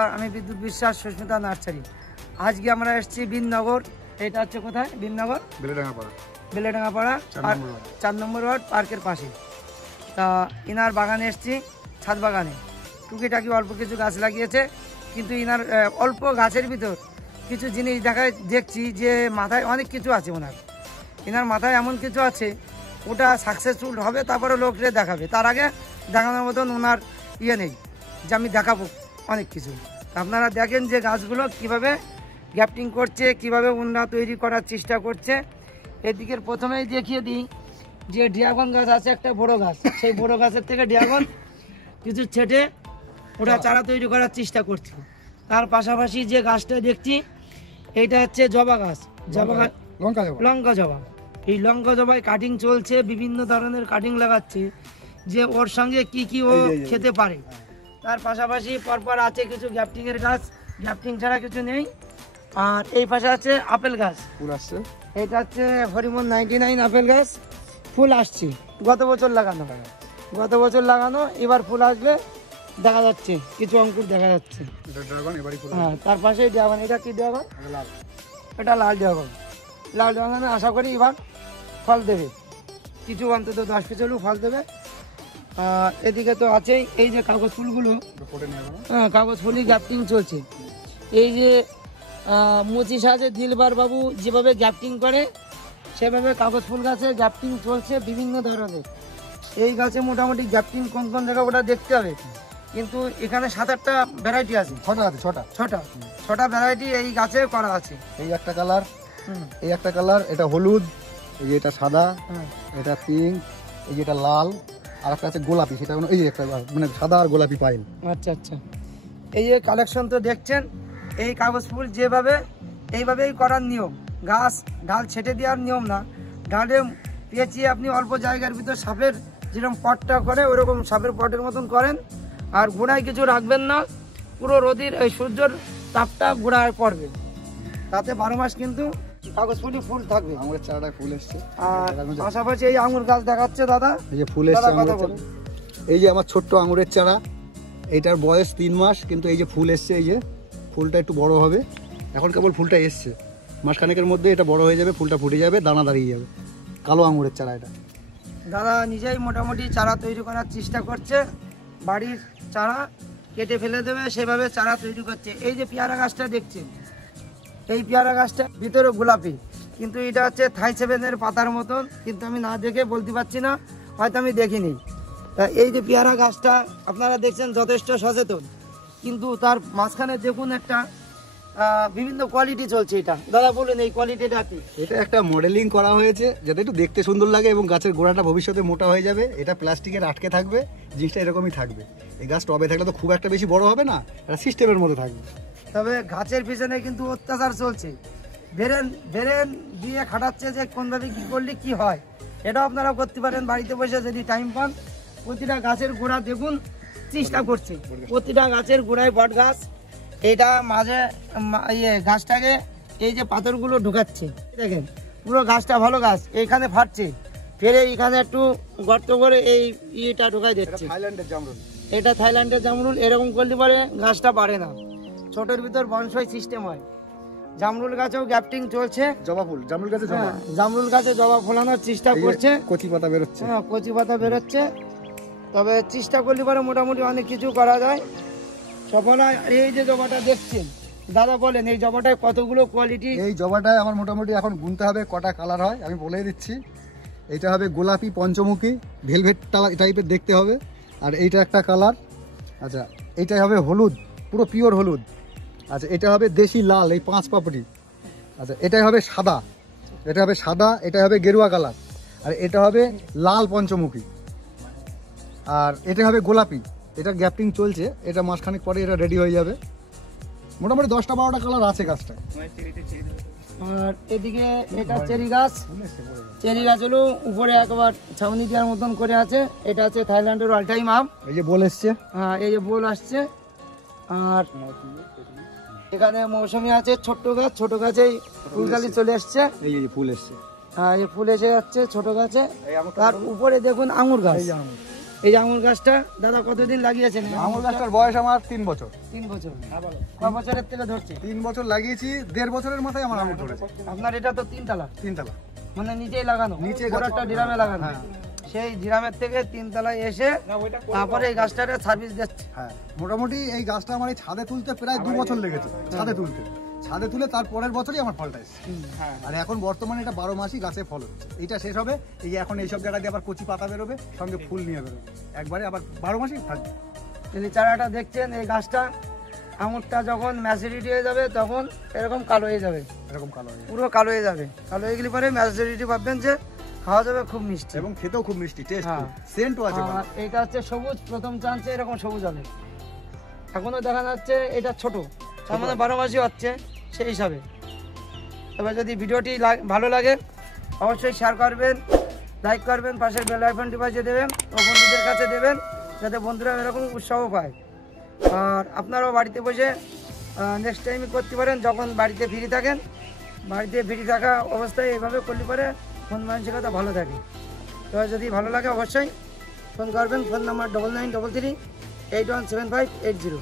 নমস্কার, আমি বিদ্যুৎ বিশ্বাস, সুস্মিতা নার্সারি। আজকে আমরা এসেছি বিননগর। এটা হচ্ছে কোথায়? বিননগর বেলেডাঙ্গাপাড়া 4 নম্বর ওয়ার্ড পার্কের পাশে। তা ইনার বাগানে এসেছি, ছাদ বাগানে টুকিটাকি অল্প কিছু গাছ লাগিয়েছে, কিন্তু ইনার অল্প গাছের ভিতর কিছু জিনিস দেখছি যে মাথায় অনেক কিছু আছে। ইনার মাথায় এমন কিছু আছে, ওটা সাকসেসফুল হবে, তারপরে লোকরে দেখাবে। তার আগে দেখানোর মতন ওনার ইয়ে নেই যে আমি দেখাবো অনেক কিছু। আপনারা দেখেন যে গাছগুলো কিভাবে গ্যাপটিং করছে, কিভাবে ওনারা তৈরি করার চেষ্টা করছে। এদিকের প্রথমেই দেখিয়ে দিই যে ড্রাগন গাছ আছে, একটা বড় গাছ। সেই বড় গাছের থেকে ড্রাগন কিছু ছেটে ওটা চারা তৈরি করার চেষ্টা করছে। তার পাশাপাশি যে গাছটা দেখছি এইটা হচ্ছে জবা গাছ, জবা গাছ, লঙ্কা জবা। এই লঙ্কা জবায় কাটিং চলছে, বিভিন্ন ধরনের কাটিং লাগাচ্ছে যে ওর সঙ্গে কি কি ও খেতে পারে। তার পাশাপাশি পরপর আছে কিছু গ্যাপটিংয়ের গাছ, গ্যাপটিং ছাড়া কিছু নেই। আর এই পাশে আছে আপেল গাছ, ফুল আসছে। এটা হচ্ছে হরিমন 99 আপেল গাছ, ফুল আসছে। গত বছর লাগানো, এবার ফুল আসলে দেখা যাচ্ছে, কিছু অঙ্কুর দেখা যাচ্ছে। হ্যাঁ, তার পাশে ড্রাগন। এটা কি ড্রাগন? এটা লাল ড্রাগন। লাল ড্রাগনে আশা করি এবার ফল দেবে, কিছু অন্তত 10 পিস হলেও ফল দেবে। এদিকে তো আছেই এই যে কাগজ ফুলগুলো, হ্যাঁ কাগজ ফুলই গ্যাপটিং চলছে। এই যে মুচি সাজে দিলবার বাবু যেভাবে গ্যাপটিং করে, সেভাবে কাগজ ফুল গাছে গ্যাপটিং চলছে বিভিন্ন ধরনের। এই গাছে মোটামুটি গ্যাপটিং কোন কোন জায়গা ওটা দেখতে হবে, কিন্তু এখানে 7-8টা ভ্যারাইটি আছে। ছটা ভ্যারাইটি এই গাছে করা আছে। এই একটা কালার, এই একটা কালার, এটা হলুদ, এই যে এটা সাদা, এটা পিঙ্ক, এই যে এটা লাল, আর একটা আছে গোলাপি। সেটা এই যে একটা মানে সাদা আর গোলাপি পাইল। আচ্ছা আচ্ছা, এই যে কালেকশন তো দেখছেন। এই কাগজ ফুল যেভাবে এইভাবেই করার নিয়ম, গাছ ঢাল ছেটে দেওয়ার নিয়ম না, ঢালে পেঁচিয়ে আপনি অল্প জায়গার ভিতর সাপের যেরকম পটটা করে ওরকম সাপের পটের মতন করেন। আর গোড়ায় কিছু রাখবেন না, পুরো রোদের এই সূর্যের তাপটা গোড়ায় পড়বে, তাতে 12 মাস কিন্তু কাগজ ফুলই ফুল থাকবে। আঙুরের চারাটা ফুল এসছে। আর পাশাপাশি এই আঙুর গাছ দেখাচ্ছে দাদা, এই যে ফুল এসছে। এই যে আমার ছোট্ট আঙুরের চারা, এইটার বয়স 3 মাস, কিন্তু এই যে ফুল এসছে, এই যে ফুলটা একটু বড় হবে। এখন কেবল ফুলটা এসছে, মাসখানেকের মধ্যে এটা বড় হয়ে যাবে, ফুলটা ফুটে যাবে, দানা দাঁড়িয়ে যাবে। কালো আঙুরের চারা এটা। দাদা নিজেই মোটামুটি চারা তৈরি করার চেষ্টা করছে, বাড়ির চারা কেটে ফেলে দেবে সেভাবে চারা তৈরি করছে। এই যে পেয়ারা গাছটা দেখছেন, এই পেয়ারা গাছটা ভিতরে গোলাপি, কিন্তু এটা হচ্ছে থাই 7-এর পাতার মতন, কিন্তু আমি না দেখে বলতে পারছি না, হয়তো আমি দেখিনি। তা এই যে পেয়ারা গাছটা আপনারা দেখছেন যথেষ্ট সচেতন, কিন্তু তার মাঝখানে দেখুন একটা বিভিন্ন কোয়ালিটি চলছে। এটা দাদা বলুন এই কোয়ালিটিটা কি? এটা একটা মডেলিং করা হয়েছে যাতে একটু দেখতে সুন্দর লাগে এবং গাছের গোড়াটা ভবিষ্যতে মোটা হয়ে যাবে। এটা প্লাস্টিকের আটকে থাকবে, জিনিসটা এরকমই থাকবে। এই গাছ টবে থাকলে তো খুব একটা বেশি বড় হবে না, এটা সিস্টেমের মধ্যে থাকবে। তবে গাছের পিছনে কিন্তু অত্যাচার চলছে, ব্রেন দিয়ে খাটাচ্ছে যে কোনভাবে কি করলে কি হয়। এটাও আপনারা করতে পারেন বাড়িতে বসে যদি টাইম পান। প্রতিটা গাছের গোড়া দেখুন চেষ্টা করছে, প্রতিটা গাছের গোড়ায় বট গাছ, এটা মাঝে গাছটাকে এই যে পাথরগুলো ঢুকাচ্ছে, দেখেন পুরো গাছটা ভালো গাছ, এইখানে ফাটছে, ফেরে এইখানে একটু গর্ত করে এই ইয়েটা ঢুকাই দিচ্ছে। এটা থাইল্যান্ডের জামরুল। এরকম করলে পরে গাছটা বাড়ে না, ছোটোর ভিতর বনসাই সিস্টেম হয়। জামরুল গাছেও গ্যাপটিং চলছে। জবা ফুল, জামরুল গাছে জামরুল গাছে জবা ফোলানোর চেষ্টা করছে, কচি পাতা বেরোচ্ছে। হ্যাঁ কচি পাতা বেরোচ্ছে, তবে চেষ্টা করলে পরে মোটামুটি অনেক কিছু করা যায়। সফল। এই যে জবাটা দেখছেন দাদা, বলেন এই জবাটায় কতগুলো কোয়ালিটি? এই জবাটায় আমার মোটামুটি এখন গুনতে হবে কটা কালার হয়, আমি বলে দিচ্ছি। এইটা হবে গোলাপি পঞ্চমুখী, ভেলভেট টাইপের দেখতে হবে। আর এইটা একটা কালার। আচ্ছা, এইটাই হবে হলুদ, পুরো পিওর হলুদ। আচ্ছা, এটা হবে দেশি লাল, এই 5 পাপড়ি। আচ্ছা, এটাই হবে সাদা, এটা হবে সাদা, এটা হবে গেরুয়া কালার। আর এটা হবে লাল পঞ্চমুখী। আর এটা হবে গোলাপি, এটা গ্যাপটিং চলছে, এটা মাসখানেক পরে এটা রেডি হয়ে যাবে। মোটামুটি 10টা-12টা কালার আছে গাছটা। আর এদিকে এটা চেরি গাছ, চেরি গাছ হলো উপরে একবার ছাউনি দেওয়ার মতন করে আছে। এটা আছে থাইল্যান্ডের অল টাইম আম। এই যে বোল এসছে, হ্যাঁ এই যে বোল আসছে। আর এখানে মৌসুমি আছে, ছোট্ট গাছ, ছোট গাছেই ফুলকালি চলে এসছে। এই যে ফুল এসছে, হ্যাঁ এই ফুল এসে যাচ্ছে ছোট গাছে। তার উপরে দেখুন আঙুর গাছ, এই যে আঙুর গাছটা দাদা কতদিন লাগিয়েছেন? আঙুর গাছটার বয়স আমার 3 বছর। 3 বছর? কয় বছরের থেকে ধরছে? 3 বছর লাগিয়েছি, 1.5 বছরের মাথায় আমার আঙুর ধরেছে। আপনার এটা তো 3 তলা? 3 তলা, মানে নিচেই লাগানো, নিচে একটা ড্রামে লাগানো। সেই ড্রামের থেকে 3 তলায় এসে তারপরে এই গাছটারে সার্ভিস দিচ্ছে। হ্যাঁ, মোটামুটি এই গাছটা আমার এই ছাদে তুলতে প্রায় 2 বছর লেগেছে। ছাদে তুলে তার পরের বছরই আমার ফলটা এসেছে। আর এখন বর্তমানে এটা 12 মাসই গাছে ফল হচ্ছে। এটা শেষ হবে, এই এখন এইসব জায়গা দিয়ে আবার কচি পাতা বেরোবে, সঙ্গে ফুল নিয়ে বেরোবে, একবারে আবার 12 মাসই থাকবে। এই চারাটা দেখছেন, এই গাছটা আঙুরটা যখন ম্যাচুরিটি হয়ে যাবে তখন এরকম কালো হয়ে যাবে, পুরো কালো হয়ে যাবে। কালো হয়ে গেলে পরে ম্যাচুরিটি ভাববেন যে খাওয়া যাবে খুব মিষ্টি এবং খেতেও খুব মিষ্টি, টেস্ট, সেন্টও আছে। আর এইটা হচ্ছে সবুজ, প্রথম চান্সে এরকম সবুজ হবে। এখনো দেখা যাচ্ছে এটা ছোট, তার মানে 12 মাসই হচ্ছে সেই হিসাবে। তবে যদি ভিডিওটি ভালো লাগে অবশ্যই শেয়ার করবেন, লাইক করবেন, পাশের বেল আইকনটি বাজিয়ে দেবেন ও বন্ধুদের কাছে দেবেন, যাতে বন্ধুরা এরকম উৎসাহ পায়। আর আপনারাও বাড়িতে বসে নেক্সট টাইমই করতে পারেন যখন বাড়িতে ফ্রি থাকেন। বাড়িতে ফ্রি থাকা অবস্থায় এইভাবে করলে পরে মন মানসিকতা ভালো থাকে। তো যদি ভালো লাগে অবশ্যই ফোন করবেন, ফোন নাম্বার 9933 817580।